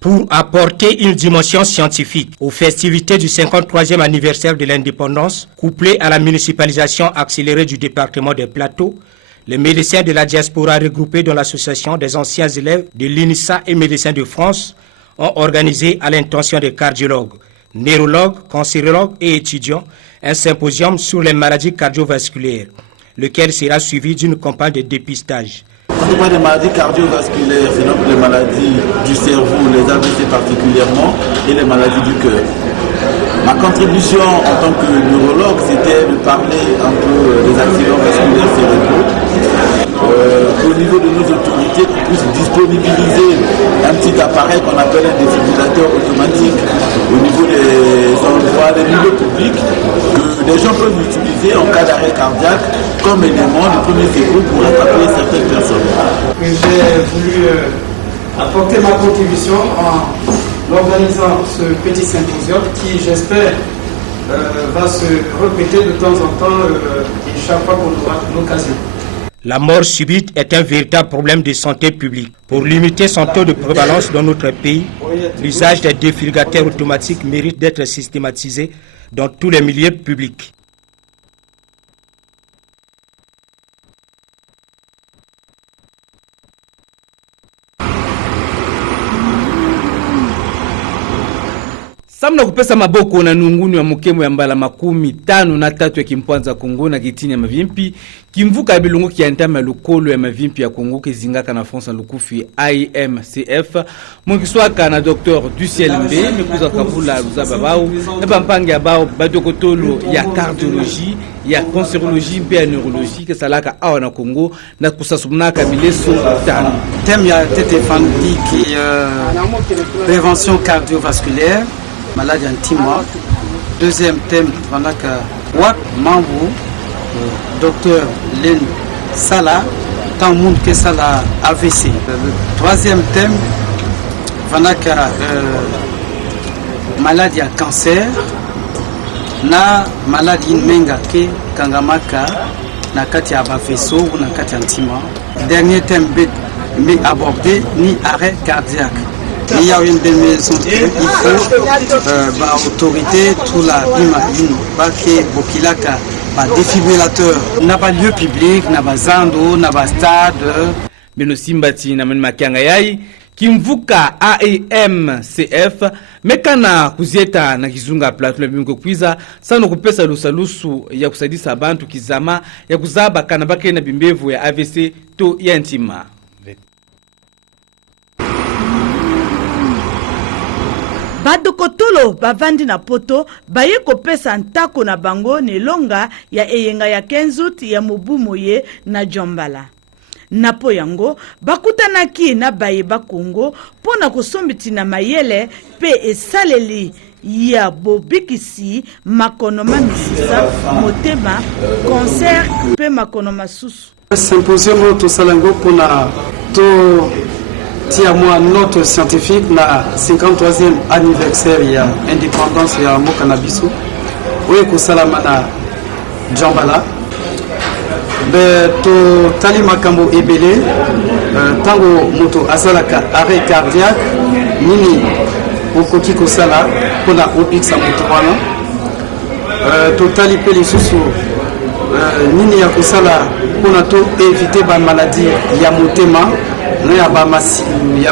Pour apporter une dimension scientifique aux festivités du 53e anniversaire de l'indépendance, couplée à la municipalisation accélérée du département des Plateaux, les médecins de la diaspora regroupés dans l'association des anciens élèves de l'INISA et Médecins de France ont organisé à l'intention des cardiologues, neurologues, cancérologues et étudiants un symposium sur les maladies cardiovasculaires, lequel sera suivi d'une campagne de dépistage. Quand on parle des maladies cardiovasculaires, c'est donc les maladies du cerveau, les AVC particulièrement, et les maladies du cœur. Ma contribution en tant que neurologue, c'était de parler un peu des accidents vasculaires cérébraux. Au niveau de nos autorités, qu'on puisse disponibiliser un petit appareil qu'on appelle un défibrillateur automatique au niveau des endroits, des milieux publics, que les gens peuvent utiliser en cas d'arrêt cardiaque comme élément de premier secours pour rattraper certaines personnes. J'ai voulu apporter ma contribution en organisant ce petit symposium qui, j'espère, va se répéter de temps en temps et chaque fois qu'on aura l'occasion. La mort subite est un véritable problème de santé publique. Pour limiter son taux de prévalence dans notre pays, l'usage des défibrillateurs automatiques mérite d'être systématisé dans tous les milieux publics. Samna kupesa maboko na nungunu ya mukemu ya mbala 53 ya kimpwanza Kongo na kitini ya mavimpi kimvuka ya bilungu kiantama lukolo ya mavimpi ya Kongo kizingaka na France lukufi IMCF mwikiswaka na Dr. Duciel Mbe mekuza kabula luzaba bao na bampange ya bao badokotolo ya cardiologie ya cancérologie mpe ya neurologie kesalaka awa na Kongo na kusasumnaka bileso tano. Thème ya tete fandi ki prévention cardiovasculaire maladie anti-mort. Deuxième thème, Vanaka Wak Mambu, docteur Len Sala, tant monde que Sala AVC. Troisième thème, Vanaka maladie à cancer, na maladie menga ke kangamaka na kati ya bafeso ou na kati anti-mort. Dernier thème, mais abordé ni arrêt cardiaque. Il y a une de mes il faut autorité tout la une baké bokilaka ba défibrillateur na ba lieu public na ba zando na ba stade beno simbati na makanga yai kimvuka AMCF mekana kuzieta na kizunga plateau na bimko kwiza sana kupesa lusalusu ya kusaidisa abantu kizama ya kuzaba kana bake na bimbevu ya AVC to ya ntima. Badokotolo bavandi na poto baye kopesa ntako na bango nelonga ya eyenga ya Kenzut ya Mobumo ye na Djombala. Napo yango bakutanaki na baye ba Kongo pona kosombiti na mayele pe esaleli ya bobikisi makonoma misisa motema cancer pe makonoma susu. Symposium to salango pona to tia moi note scientifique na 53e anniversaire ya indépendance ya mboka na biso oyo kosalama na Djambala be to tali makambo ebele tango moto asalaka arrêt cardiaque nini okoki kosala mpona obikisa moto wana to tali mpe lisusu nini ya kosala mpona to éviter ba maladie ya motema no ya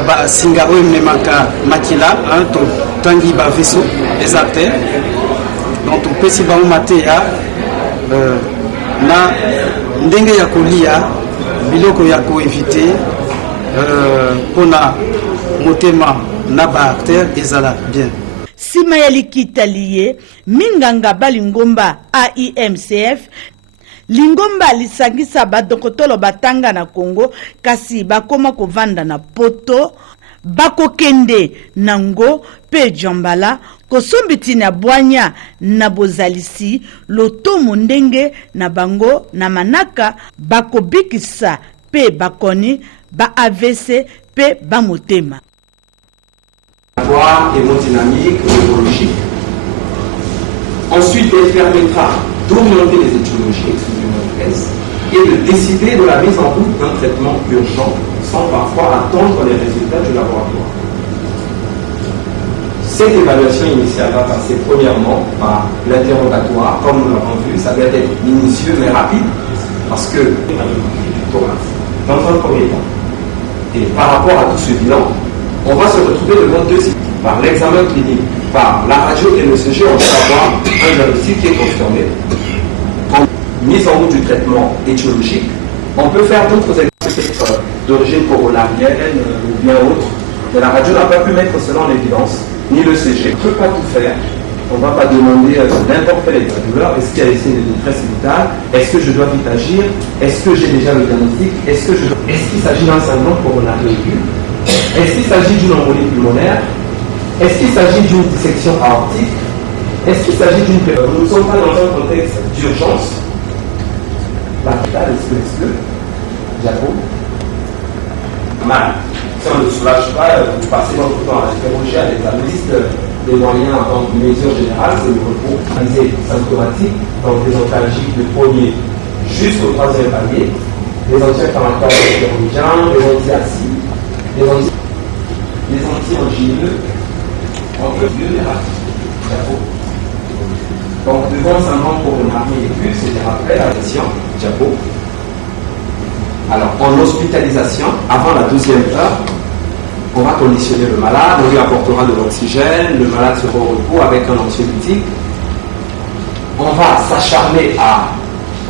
ba singa oyo memaka makila to tangi ba vaisseau des artères donc to pesi ba mateya na ndenge ya kolia biloko ya ko éviter pona motema na ba artère ezala bien. Sima ya likitaliye minganga balingomba AIMCF Lingomba lisangisa badokotolo batanga na Kongo kasi bakoma kovanda na poto bakokende nango pe Djombala kosombiti na bwanya na bozalisi loto mondenge na bango na manaka bakobikisa pe bakoni ba AVC pe ba motema. Hémodynamique, neurologique. Ensuite, elle permettra d'orienter les étiologies et de décider de la mise en route d'un traitement urgent sans parfois attendre les résultats du laboratoire. Cette évaluation initiale va passer premièrement par l'interrogatoire, comme nous l'avons vu, ça doit être minutieux mais rapide, parce que dans un premier temps, et par rapport à tout ce bilan, on va se retrouver devant deux sites, par l'examen clinique, par la radio et le CG, on va avoir un diagnostic qui est confirmé. En mise en route du traitement étiologique, on peut faire d'autres examens d'origine coronarienne ou bien autres, mais la radio n'a pas pu mettre cela en évidence, ni le CG. On ne peut pas tout faire. On ne va pas demander n'importe quelle douleur. Est-ce qu'il y a des signes de détresse vitale? Est-ce que je dois vite agir? Est-ce que j'ai déjà le diagnostic? Est-ce qu'il s'agit d'un syndrome coronarien aigu? Est-ce qu'il s'agit d'une embolie pulmonaire? Est-ce qu'il s'agit d'une dissection aortique? Est-ce qu'il s'agit d'une... Nous ne sommes pas dans un contexte d'urgence. La vitale, est-ce que Jacob? Mal. Si on ne soulage pas, vous passez votre temps à interroger à des analystes des moyens en mesure générale, c'est le repos symptomatique, donc des oncologiques de premier jusqu'au troisième palier, des anti-inflammatoires stéroïdiens, des anti-acides, des anti-angineux, en plus de thérapie. Donc, devant un syndrome coronarien aigu, c'est des rappels à l'attention, diapo. Alors, en hospitalisation, avant la 12e heure, on va conditionner le malade, on lui apportera de l'oxygène, le malade sera au repos avec un anxiolytique. On va s'acharner à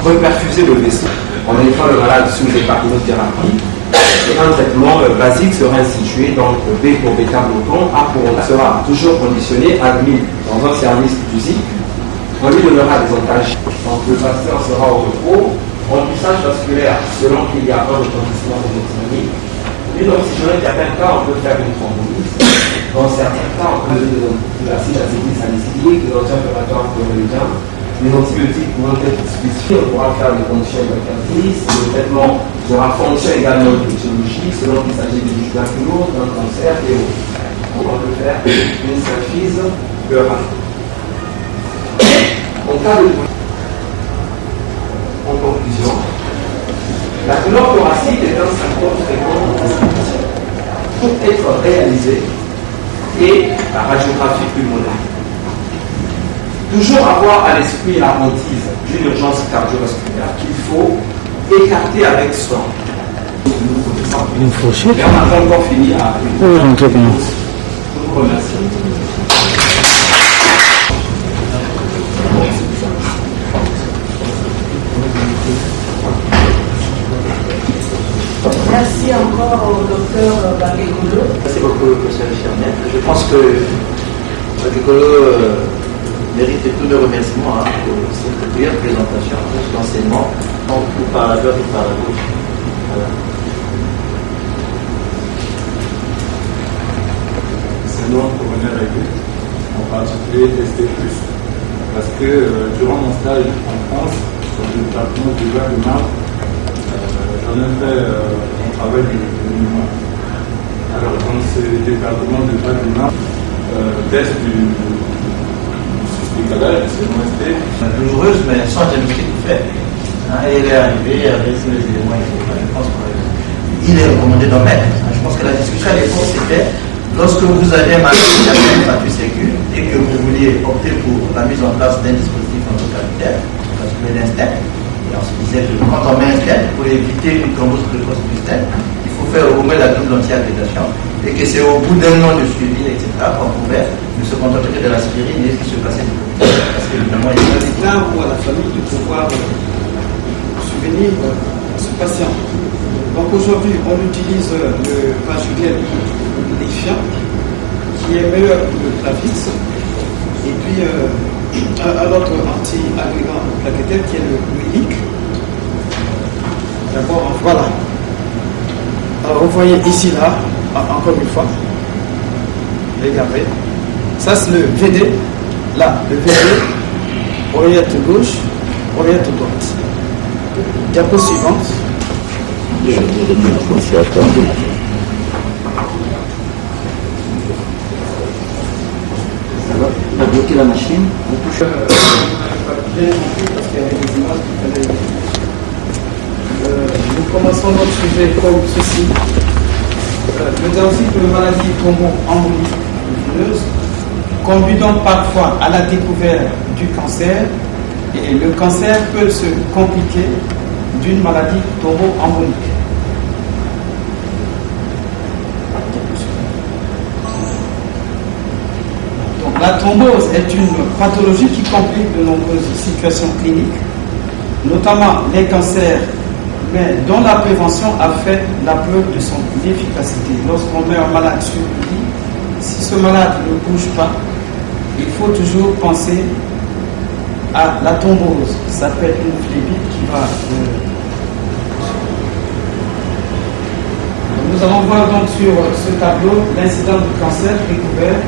reperfuser le vaisseau. On mettra le malade sous l'héparinothérapie et un traitement basique sera institué, donc B pour bêta-bloquant, A pour on sera toujours conditionné, admis dans un service d'usine. On lui donnera des antalgiques, donc le patient sera au repos. Remplissage vasculaire, selon qu'il y a un retentissement de l'oxygène. Une oxygène, dans certains cas, on peut faire une thrombolyse. Dans certains cas, on peut donner de l'acide acétylsalicylique, des anti-inflammatoires stéroïdiens. Les antibiotiques pourront être spécifiques, on pourra faire des fonctions bactériennes. Le traitement sera fonction également de l'étiologie, selon qu'il s'agit d'une tuberculose, d'un cancer et autres. On peut faire une symphyse pleurale. En cas de en conclusion, la douleur thoracique est un symptôme fréquent de constipation. Pour être réalisé et la radiographie pulmonaire. Toujours avoir à l'esprit la hantise d'une urgence cardiovasculaire qu'il faut écarter avec soin. Une fourchette. Et on n'a pas encore fini à... Oui, j'entends bien. Je vous remercie. Merci encore au docteur Bagekolo. Merci beaucoup, professeur Charnet. Je pense que Bagekolo mérite tous nos remerciements pour cette brillante présentation, pour cet enseignement, donc par la droite et par la gauche. Voilà. Syndrome coronaire aigu, en particulier ST+. Parce que durant mon stage en France, sur le département du Val de Marne, j'en ai fait mon travail de mémoire. Alors, dans ce département de Val de Marne, test du suspect c'est mon ST. Douloureuse, mais sans diagnostic fait. Et elle est arrivée avec tous les éléments. Je pense qu'il est recommandé d'en mettre. Je pense que la discussion à l'époque, c'était lorsque vous avez un malade qui a une hépatite aiguë et que vous vouliez opter pour la mise en place d'un dispositif endocavitaire, parce que l'instinct, et on se disait que quand on met un stent, pour éviter une thrombose précoce du stent, il faut faire au moins la double anti-agrégation, et que c'est au bout d'un an de suivi, etc., qu'on pouvait ne se contenter que de l'aspirine et ce qui se passait du coup. Parce que évidemment, il y a C'est là pour la famille de pouvoir souvenir ce patient. Donc aujourd'hui, on utilise le Vagugel Lifiant, qui est meilleur que le Plavix, et puis un autre anti-agrégant plaquettaire qui est le Milic. D'abord, voilà. Alors vous voyez ici, là, encore une fois, regardez, ça c'est le VD, là, le VD, oreillette gauche, oreillette droite. Diapo suivante. On a bloqué la machine. On touche. Nous commençons notre sujet comme ceci. Le diagnostic de maladie thromboembolique conduit donc parfois à la découverte du cancer et le cancer peut se compliquer d'une maladie thromboembolique. Donc, la thrombose est une pathologie qui complique de nombreuses situations cliniques, notamment les cancers, mais dont la prévention a fait la preuve de son efficacité. Lorsqu'on met un malade sur le lit, si ce malade ne bouge pas, il faut toujours penser à la thrombose. Ça peut être une phlébite qui va... Nous allons voir donc sur ce tableau l'incidence du cancer découvert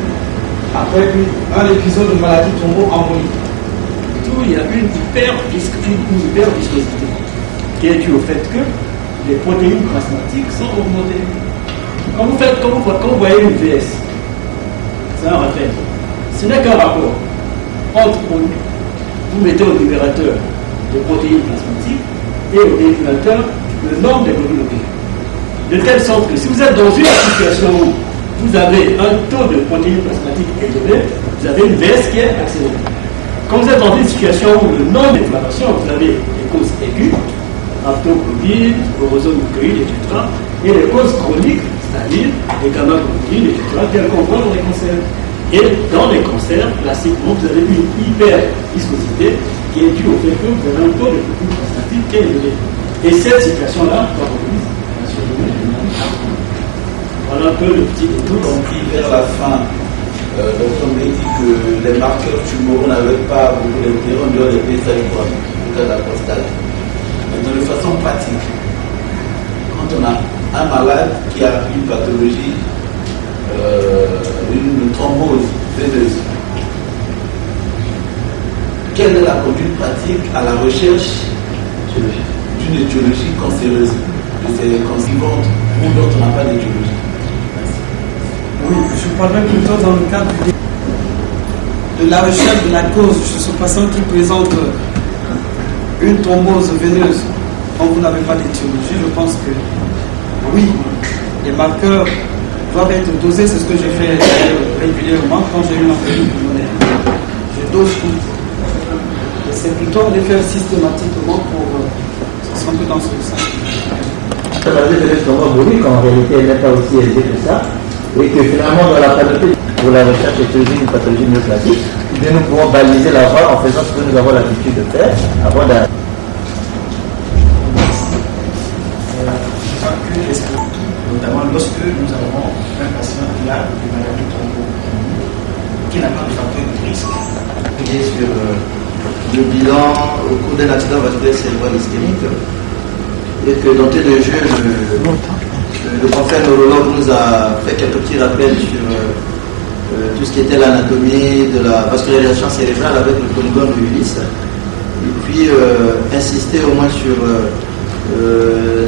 après un épisode de maladie thromboembolique. Il y a une hyperviscosité qui est due au fait que les protéines plasmatiques sont augmentées. Quand vous voyez une VS, c'est un rappel. Ce n'est qu'un rapport entre vous mettez au numérateur des protéines plasmatiques et au dénominateur le nombre des globules OK. De telle sorte que si vous êtes dans une situation où vous avez un taux de protéines plasmatiques élevé, vous avez une VS qui est accélérée. Quand vous êtes dans une situation où le nombre d'inflammations, vous avez des causes aiguës, aptoglobine, chromosome mucoïde, etc. Et les causes chroniques, c'est-à-dire les gamma-globulines, etc., telles qu'on voit dans les cancers. Et dans les cancers, classiquement, vous avez une hyperviscosité qui est due au fait que vous avez un taux de protéines plasmatiques qui est élevé. Et cette situation-là favorise la survenue d'une maladie. Voilà un peu le petit détour. Donc, vers la fin, on m'a dit que les marqueurs tumoraux n'avaient pas beaucoup d'intérêt, on doit les PSA en tout cas de la prostate. Mais de façon pratique, quand on a un malade qui a une pathologie, une thrombose veineuse, quelle est la conduite pratique à la recherche d'une étiologie cancéreuse de ces cancers ou d'autres on n'a pas d'étiologie? Oui, je parlerai plutôt dans le cadre de la recherche de la cause chez ce patient qui présente une thrombose veineuse. Quand vous n'avez pas d'étiologie, je pense que oui, les marqueurs doivent être dosés. C'est ce que je fais régulièrement quand j'ai une embolie pulmonaire. Je dose tout. Et c'est plutôt de les faire systématiquement pour se sentir dans ce sens. La maladie de l'embolique, en réalité, elle n'est pas aussi élevée que ça. Et que finalement, dans la panoplie pour la recherche étiologique d'une pathologie néoplastique, nous pouvons baliser la voie en faisant ce que nous avons l'habitude de faire avant d'aller. Notamment lorsque nous avons un patient qui a une maladie thromboembolique, qui n'a pas de facteur de risque. Sur le bilan au cours d'un accident vasculaire cérébral ischémique, et que d'entrée de jeu, le confrère neurologue nous a fait quelques petits rappels sur tout ce qui était l'anatomie de la vascularisation cérébrale avec le polygone de Ulysse, et puis insister au moins sur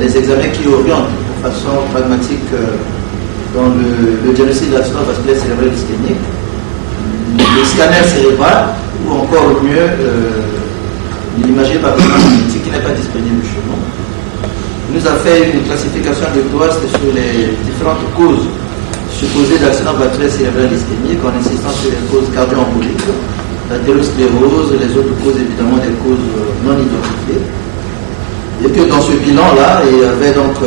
les examens qui orientent de façon pragmatique dans le diagnostic de l'accident vasculaire cérébral ischémique, le scanner cérébral, ou encore mieux l'imagerie par magnétique qui n'est pas disponible chez nous. Il nous a fait une classification de cloistre sur les différentes causes supposées d'accident vasculaire cérébral ischémique en insistant sur les causes cardio-emboliques, l'athérosclérose, les autres causes évidemment des causes non identifiées. Et que dans ce bilan-là, il y avait donc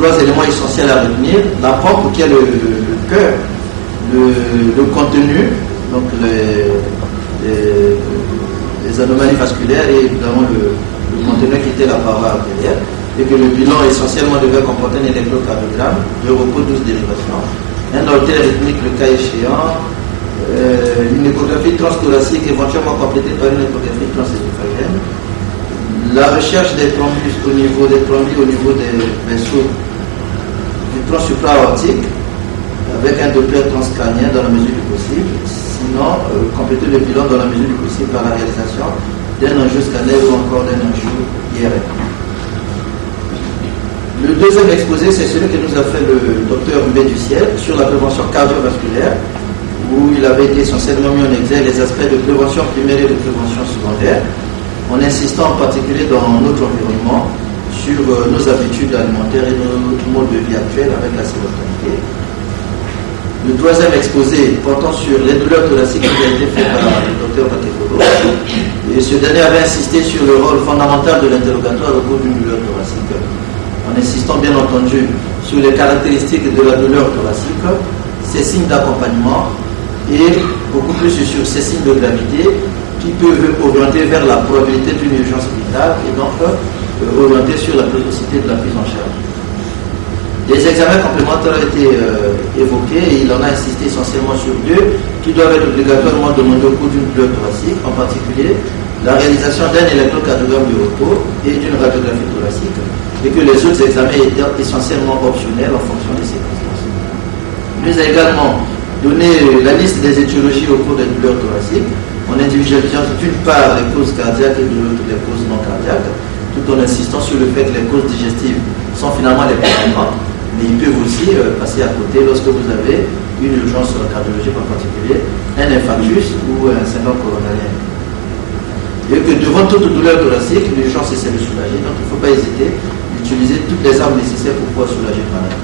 trois éléments essentiels à retenir: la pompe qui est le cœur, le contenu, donc les anomalies vasculaires et évidemment le contenu qui était la paroi artérielle, et que le bilan essentiellement devait comporter un électrocardiogramme, de repos, 12 dérivations, un ordre rythmique le cas échéant, une échographie transthoracique éventuellement complétée par une échographie transésophagienne, la recherche des thrombus au niveau des vaisseaux du tronc supra-aortique avec un Doppler transcrânien dans la mesure du possible, sinon compléter le bilan dans la mesure du possible par la réalisation d'un enjeu scanner ou encore d'un enjeu IRM. Le deuxième exposé, c'est celui que nous a fait le docteur Mbé-du-Ciel sur la prévention cardiovasculaire, où il avait été essentiellement mis en exergue les aspects de prévention primaire et de prévention secondaire, en insistant en particulier dans notre environnement sur nos habitudes alimentaires et notre mode de vie actuel avec la sédentarité. le troisième exposé portant sur les douleurs thoraciques qui a été fait par le docteur Bakekolo. Et ce dernier avait insisté sur le rôle fondamental de l'interrogatoire au cours d'une douleur thoracique, en insistant bien entendu sur les caractéristiques de la douleur thoracique, ses signes d'accompagnement et beaucoup plus sur ses signes de gravité qui peuvent orienter vers la probabilité d'une urgence vitale et donc orienter sur la précocité de la prise en charge. Des examens complémentaires ont été évoqués et il en a insisté essentiellement sur deux qui doivent être obligatoirement demandés au cours d'une douleur thoracique, en particulier la réalisation d'un électrocardiogramme du repos et d'une radiographie thoracique, et que les autres examens étaient essentiellement optionnels en fonction des circonstances. Il nous a également donné la liste des étiologies au cours des douleurs thoraciques, en individualisant d'une part les causes cardiaques et de l'autre les causes non cardiaques, tout en insistant sur le fait que les causes digestives sont finalement les plus fréquentes, mais ils peuvent aussi passer à côté lorsque vous avez une urgence cardiologique en particulier, un infarctus ou un syndrome coronarien. Et que devant toute douleur thoracique, l'urgence essaie de soulager, donc il ne faut pas hésiter d'utiliser toutes les armes nécessaires pour pouvoir soulager le malade.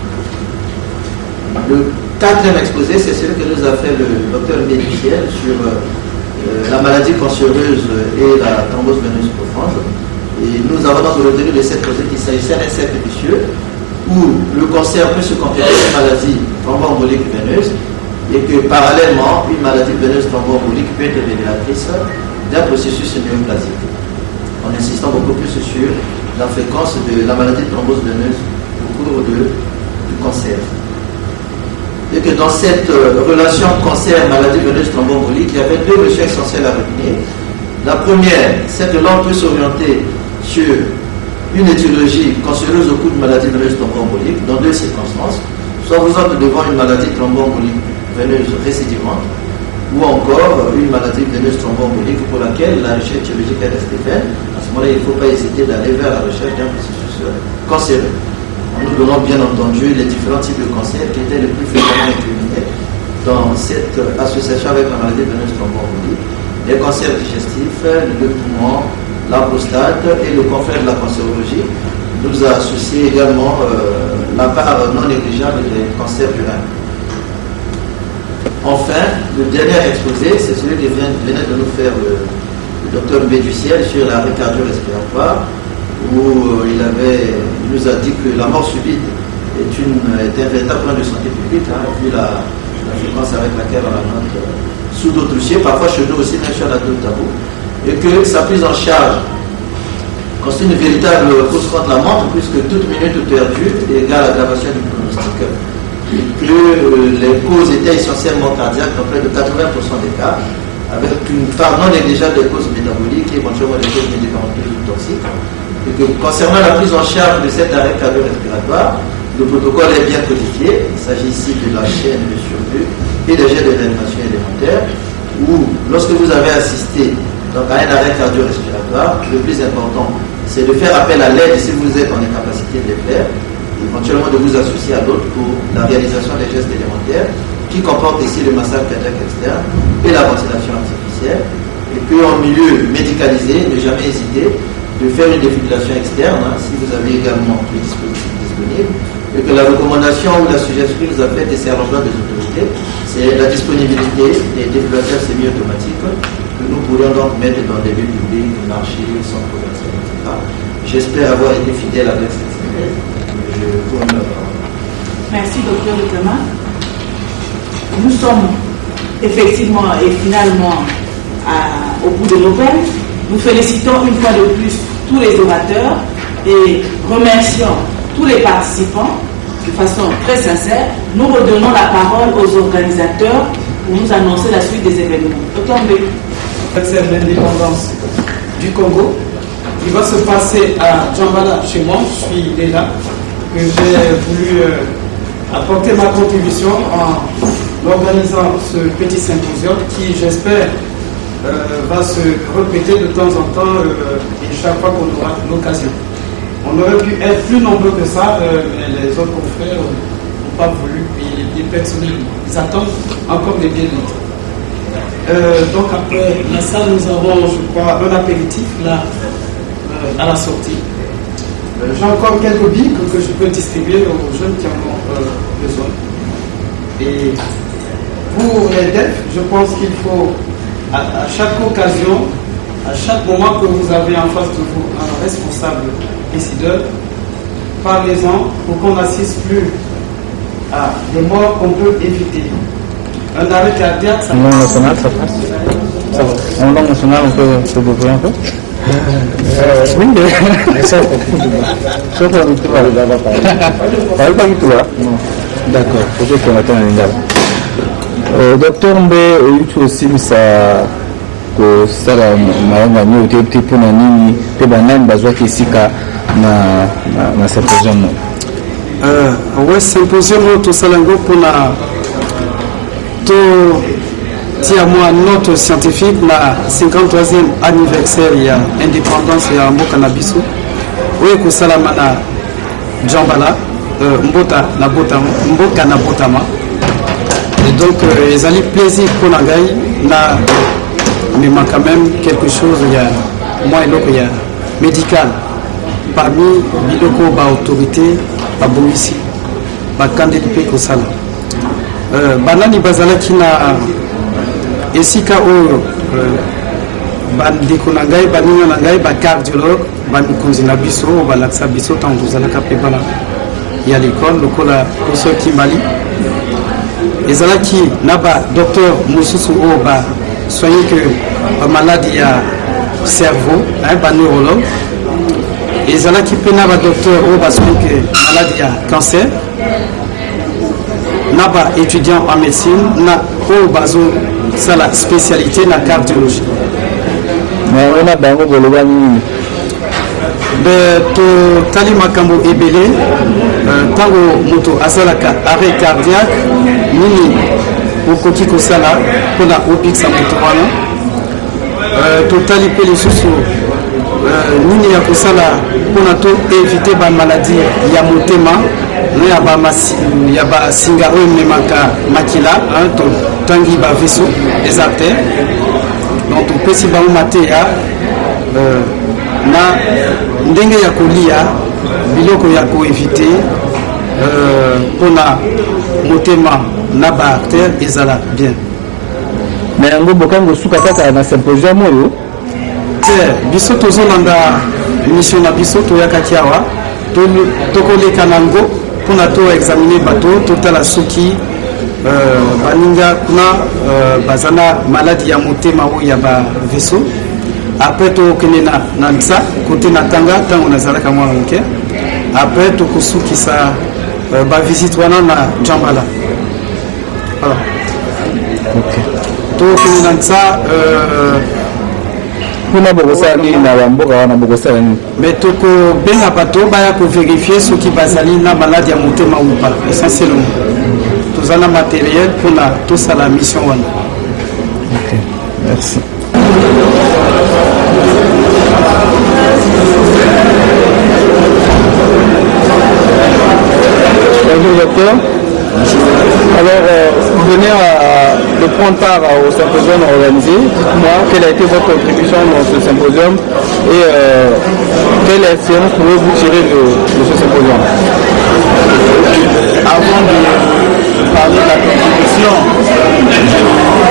Le quatrième exposé, c'est celui que nous a fait le docteur Béduciel sur la maladie cancéreuse et la thrombose veineuse profonde. Et nous avons donc retenu de cette cause qu'il s'agissait d'un cercle vicieux où le cancer peut se compléter d'une maladie thromboembolique veineuse et que parallèlement, une maladie veineuse thromboembolique peut être révélatrice d'un processus néoplasique, en insistant beaucoup plus sur la fréquence de la maladie de thrombose veineuse au cours du cancer. Et que dans cette relation cancer-maladie veineuse thromboembolique, il y avait deux notions essentielles à retenir. La première, c'est que l'on peut s'orienter sur une étiologie cancéreuse au cours de maladie veineuse thromboembolique dans deux circonstances. Soit vous êtes devant une maladie thromboembolique veineuse récidivante, ou encore une maladie veineuse thromboembolique pour laquelle la recherche étiologique est restée vaine. À ce moment-là, il ne faut pas hésiter d'aller vers la recherche d'un processus cancéreux. En nous donnant bien entendu les différents types de cancers qui étaient les plus fréquemment incriminés dans cette association avec la maladie veineuse thromboembolique. Les cancers digestifs, le poumon, la prostate et le confrère de la cancérologie nous a associé également la part non négligeable des cancers du rein. Enfin, le dernier exposé, c'est celui qui venait de nous faire le docteur Béduciel sur l'arrêt cardio-respiratoire, où il nous a dit que la mort subite est un véritable problème de santé publique, vu la fréquence avec laquelle on la note sous d'autres dossiers, parfois chez nous aussi, même sur la d'autres tabous, et que sa prise en charge constitue une véritable cause contre la mort, puisque toute minute perdue égale l'aggravation du pronostic, et que les causes étaient essentiellement cardiaques dans près de 80% des cas, avec une part non négligeable des causes métaboliques et éventuellement des causes médicamenteuses ou toxiques, et que concernant la prise en charge de cet arrêt cardio-respiratoire, le protocole est bien codifié. Il s'agit ici de la chaîne de survie et des jets de réanimation élémentaire, où lorsque vous avez assisté donc, à un arrêt cardio-respiratoire, le plus important, c'est de faire appel à l'aide si vous êtes en incapacité de le faire, éventuellement de vous associer à d'autres pour la réalisation des gestes élémentaires, qui comportent ici le massage cardiaque externe et la ventilation artificielle, et puis en milieu médicalisé, ne jamais hésiter de faire une défibrillation externe, si vous avez également tous les dispositifs disponibles, et que la recommandation ou la suggestion que nous a faite et c'est à l'endroit des autorités, c'est la disponibilité des défibrillateurs semi-automatiques que nous pourrions donc mettre dans des lieux publics, marchés, centres commerciaux, etc. J'espère avoir été fidèle avec cette idée. Je vous remercie. Merci, docteur Thomas. Nous sommes effectivement et finalement au bout de nos peines. Nous félicitons une fois de plus tous les orateurs et remercions tous les participants de façon très sincère. Nous redonnons la parole aux organisateurs pour nous annoncer la suite des événements. Docteur Mbé. C'est l'indépendance du Congo. Il va se passer à Djambala, chez moi, je suis déjà, que j'ai voulu apporter ma contribution en organisant ce petit symposium qui, j'espère, va se répéter de temps en temps et chaque fois qu'on aura l'occasion. On aurait pu être plus nombreux que ça, mais les autres confrères n'ont pas voulu payer les personnels. Ils attendent encore des billets de donc après la salle, nous avons, je crois, un apéritif là à la sortie. J'ai encore quelques billes que je peux distribuer aux jeunes qui en ont besoin. Et Pour les DEF, je pense qu'il faut, à chaque occasion, à chaque moment que vous avez en face de vous un responsable décideur, parlez-en pour qu'on n'assiste plus à des morts qu'on peut éviter. Un arrêt cardiaque, ça En langue nationale, ça passe. Ça va. En langue nationale, on peut se débrouiller un peu. Oui, mais ça, sauf pour nous, tu vas parler pas du tout là. D'accord, peut-être qu'on attend un lingala. Docteur Mbe, yutu osimisa kosala mayanga nyo te mpona nini pe banani bazwaki esika na symposium. Ouais, symposium tosala yango mpona tia mwa note scientifique na 53e anniversaire ya indépendance ya mboka na biso oyo kosalama na Djambala, mboka na botama. Et donc ezali plaisir mpona ngai na mema quand même quelque chose ya mwa eloko ya médical parmi biloko baautorité babongisi bakandeli mpe kosala banani bazalaki na esika oyo bandeko na ngai baninga na ngai bacardiologue bamikonzi na biso oyo balakisa biso ntango tozalaka mpe bana ya l'école lokola poso kimbali ezalaki na badocteur mosusu oyo basoigne ke bamaladi ya cerveau baneurologue ezalaki mpe na badocteur oyo basoigne ke maladi ya cancer na baétudiant en médecine na oyo bazosala spécialité na cardiologie. Mais on a bango boloba nini? totali makambo ebele ntango moto asalaka arrêt cardiaque nini okoki kosala mpona obikisa moto wana totali mpe lisusu nini ya kosala mpona to éviter bamaladi ya motema ya basinga oyo ememaka makila totangi baveso des artères donc topesi bango mateya na ndenge ya kolia biloko ya koevite mpona motema na baartère ezala bien. Mais yango bokango suka kaka na symposium oyo te biso tozolanda mission na biso toyakaki awa tokoleka nango mpona toexamine bato totala soki baninga kuna baza na maladi ya motema oyo ya baveso. Après tokende na nsa kote na tanga ntango nazalaka mwana moke après tokosukisa bavisite wana na Djambala. Voilà. Okay. Tokende na nsa kuna bokosala nini na bamboka wana bokosala nini? Mais tokobenga bato baya kovérifie soki bazali na maladi ya motema ou pas essentiellement toza na matériel mpona tosala mission wana. Ok, merci. Bonjour docteur. Alors, vous venez de prendre part au symposium organisé. Dites-moi, quelle a été votre contribution dans ce symposium et quelle expérience pouvez-vous tirer de ce symposium? Avant de parler de la contribution,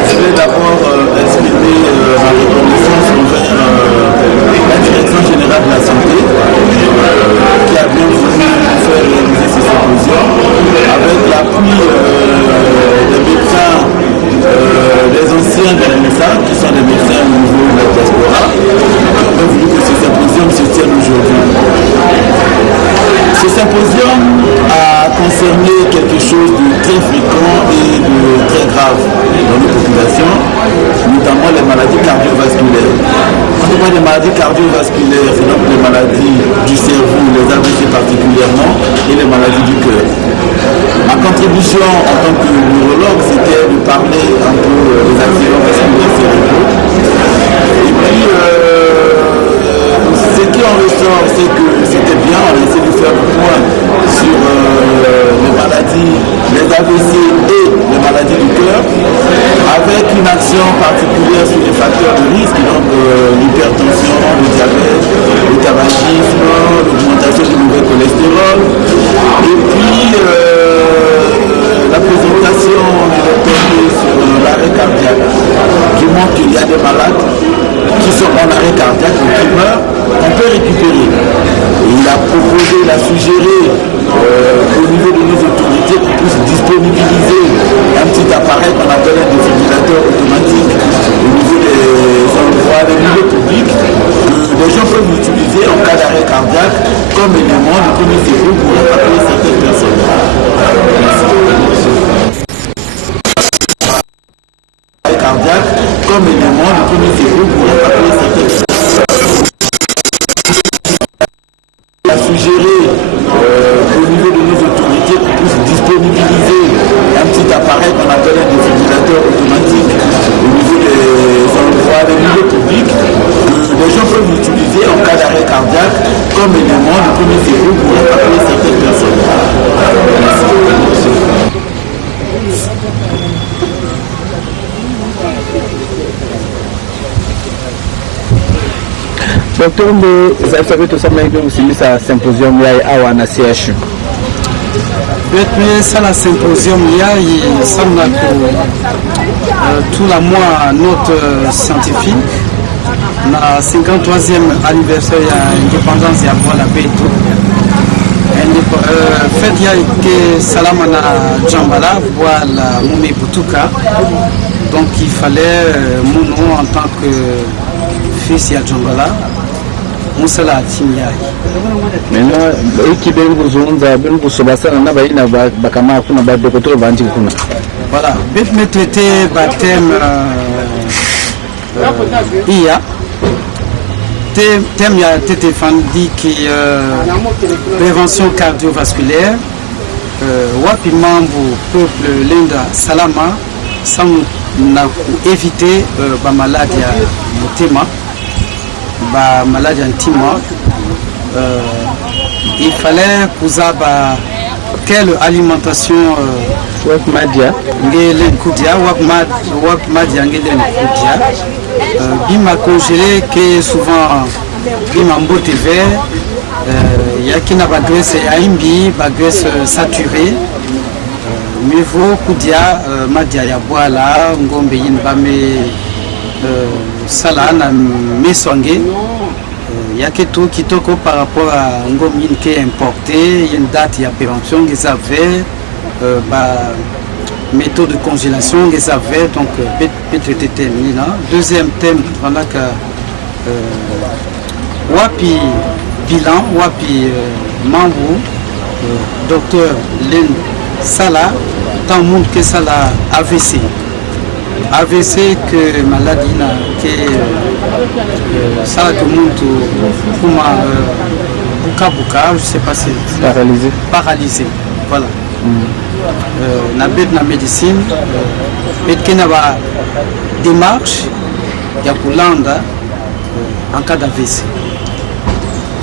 je vais d'abord exprimer ma reconnaissance envers la Direction générale de la santé qui a bien voulu faire réaliser ce symposium avec l'appui des médecins, des anciens de l'MSA qui sont des médecins au niveau de la diaspora qui ont voulu que ce symposium se tienne aujourd'hui. Ce symposium a concerné quelque chose de très fréquent et de très grave dans nos populations, notamment les maladies cardiovasculaires. Quand on parle des maladies cardiovasculaires, c'est donc les maladies du cerveau, les AVC particulièrement, et les maladies du cœur. Ma contribution en tant que neurologue, c'était de parler un peu des accidents vasculaires cérébraux. Et puis, ce qui en ressort, c'est que c'était bien, on a essayé de faire le point sur les maladies, les AVC et les maladies du cœur, avec une action particulière sur les facteurs de risque, donc l'hypertension, le diabète, le tabagisme, l'augmentation du mauvais cholestérol, et puis la présentation du docteur sur en arrêt cardiaque, donc qui meurt, on peut récupérer. Et il a proposé, il a suggéré au niveau de nos autorités qu'on puisse disponibiliser un petit appareil qu'on appelle un défibrillateur automatique au niveau des endroits, des milieux publics, que les gens peuvent utiliser en cas d'arrêt cardiaque comme élément de premier secours pour évacuer certaines personnes. Cardiaque comme élément de premier secours pour évacuer certaines personnes. Il a suggéré au niveau de nos autorités qu'on puisse disponibiliser un petit appareil qu'on appelle un défibrillateur automatique au niveau des endroits, des milieux publics, que les gens peuvent utiliser en cas d'arrêt cardiaque comme élément de premier secours pour évacuer certaines personnes. Docteur Mbe, zasabe tosama iko kusimisa symposium ya awa na CHU. Betme sala symposium ya samna tout la mois note scientifique na 53e anniversaire ya indépendance ya Bwala Beto. Fait ya ke salama na Djambala Bwala Mume Butuka. Donc il fallait mon nom en tant que fils ya Djambala. Musala Timyai. Maintenant, qui ben kuzungumza ben kusobasana na baina bakama kuna ba dokotoro banji kuna. Voilà, bet me traité baptême IA. Thème ya été fandi qui prévention cardiovasculaire. Wapi mambo peuple Linda Salama sans éviter ba maladie ya motema. Ba maladie antima, il fallait kuzaba quelle alimentation wap madia ngele kudia wap madia ngele kudia bima congelé que souvent bima mbote vert yakina ba graisse aimbi ba graisse saturée mieux vaut kudia madia ya Bwala ngombe yin bame sala na meswange yake tout kitoko par rapport à ngomi qui est importé une date ya prévention les avait méthode de congélation les avait donc peut-être terminé là. Deuxième thème voilà que wapi bilan wapi mambo docteur Len Sala tant monde que Sala AVC AVC que maladie na que ça quemuntu kuma buka je sais pas si paralysé voilà na bet na médecine et que na ba démarche ya kulanda en cas d'AVC.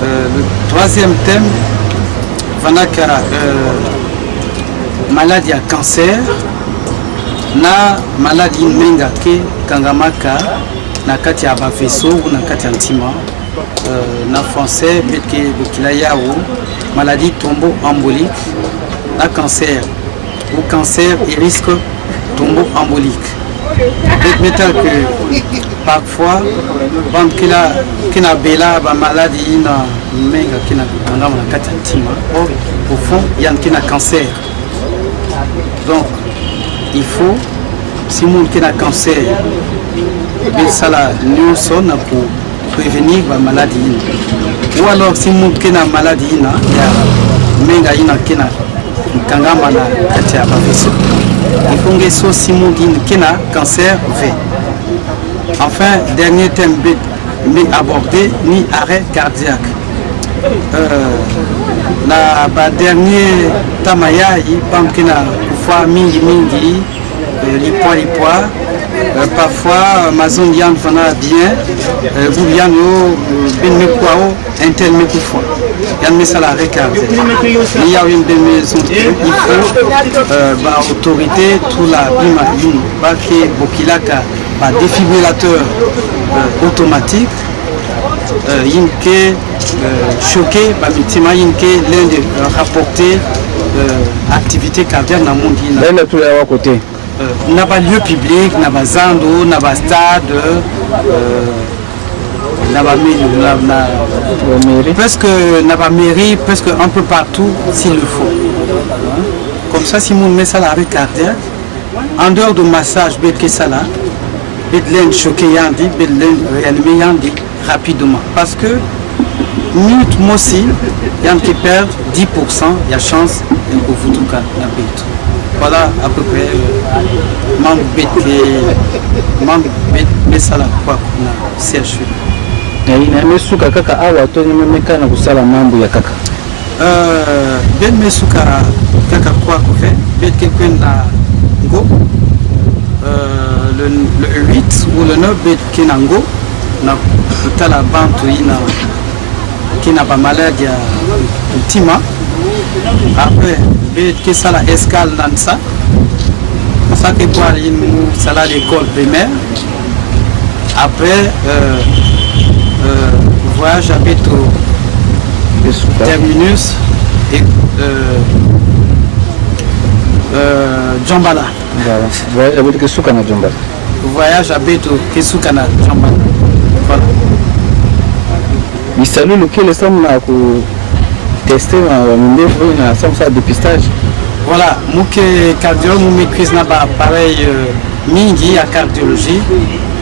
Le troisième thème vanaka maladie à cancer na maladie menga ke kangamaka na kati ya bafeso ou na kati ya ntima na français betke bokila yao maladie tombeau embolique na cancer ou cancer et risque tombeau embolique metal que parfois bande kina bela ba maladie na menga kina kangama na kati ya ntima au fond yan kina cancer donc il faut, si mon qui a cancer, ça la pour prévenir la maladie. Ou alors si mon qui a maladie, il y a il faut que ce si mon qui a cancer. Enfin, dernier thème abordé, ni arrêt cardiaque. La dernière tamaya bankina fois mingi les poids parfois mazon yan fana bien vous yan yo ben me kwao intel me fois yan me sala regarder il y a une de mes il faut ba autorité tout la bima ba ke bokilaka ba défibrillateur automatique yinke choqué ba mitima yinke l'un de rapporter activité cardiaque dans le monde. Là, tout est à côté. N'a pas lieu public, n'a pas zando, n'a pas stade, presque na mairie, presque un peu partout s'il le faut. Comme ça, si on met ça à l'arrêt cardiaque, en dehors de massage, ça là, bedlen choqué yandi, bedlen réanimé yandi rapidement. Parce que minute moi aussi, yandi qui perd 10%, il y a chance de vous tout cas. Voilà à peu près manque de ça là quoi na CHU. Na mesuka kaka awa to nyemeka na kusala mambo ya kaka. Ben mesuka kaka kwa kofe, ben kwenda ngo le 8 ou le 9 bet kinango na kutala bantu ina kina ba maladie ya tima. Après bet que ça la escale dans ça. Ça que pour une salle d'école primaire. Après voyage à Beto terminus et Djambala. Voyage à Beto Kesukana Djambala. Voilà. Il salue lequel somme à tester un ça dépistage. Voilà, moi cardiologue, je maîtrise pareil mingi à cardiologie.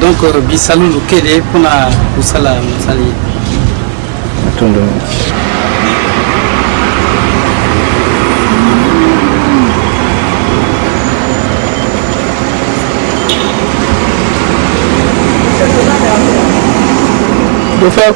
Donc bisalou lequel est pour la sala sali. Attends. De faire